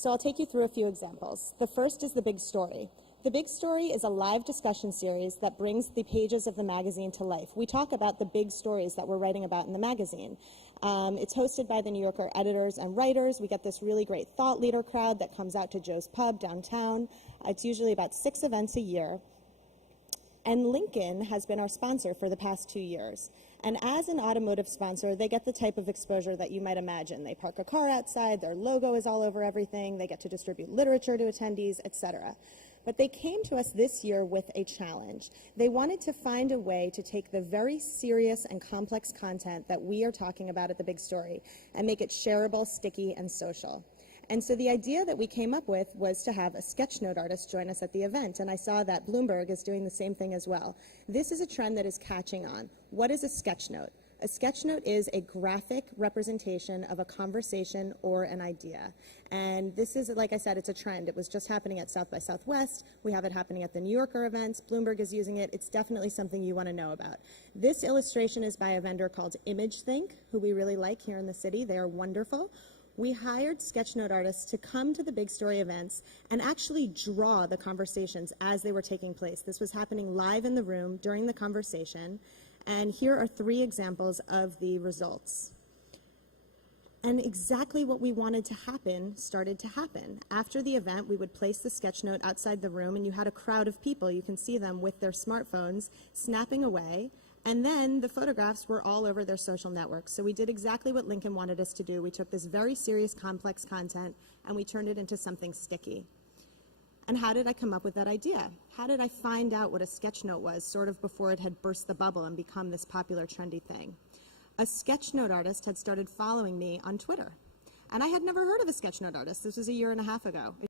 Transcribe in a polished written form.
So I'll take you through a few examples. The first is The Big Story. The Big Story is a live discussion series that brings the pages of the magazine to life. We talk about the big stories that we're writing about in the magazine. It's hosted by the New Yorker editors and writers. We get this really great thought leader crowd that comes out to Joe's Pub downtown. It's usually about 6 events a year. And Lincoln has been our sponsor for the past 2 years. And as an automotive sponsor, they get the type of exposure that you might imagine. They park a car outside, their logo is all over everything, they get to distribute literature to attendees, etc. But they came to us this year with a challenge. They wanted to find a way to take the very serious and complex content that we are talking about at The Big Story and make it shareable, sticky, and social. And so the idea that we came up with was to have a sketchnote artist join us at the event, and I saw that Bloomberg is doing the same thing as well. This is a trend that is catching on. What is a sketchnote? A sketchnote is a graphic representation of a conversation or an idea. And this is, like I said, it's a trend. It was just happening at South by Southwest. We have it happening at the New Yorker events. Bloomberg is using it. It's definitely something you want to know about. This illustration is by a vendor called ImageThink, who we really like here in the city. They are wonderful. We hired sketchnote artists to come to the Big Story events and actually draw the conversations as they were taking place. This was happening live in the room during the conversation. And here are 3 examples of the results. And exactly what we wanted to happen started to happen. After the event, we would place the sketchnote outside the room, and you had a crowd of people. You can see them with their smartphones snapping away. And then the photographs were all over their social networks. So we did exactly what Lincoln wanted us to do. We took this very serious, complex content, and we turned it into something sticky. And how did I come up with that idea? How did I find out what a sketchnote was, sort of before it had burst the bubble and become this popular, trendy thing? A sketchnote artist had started following me on Twitter. And I had never heard of a sketchnote artist. This was a year and a half ago.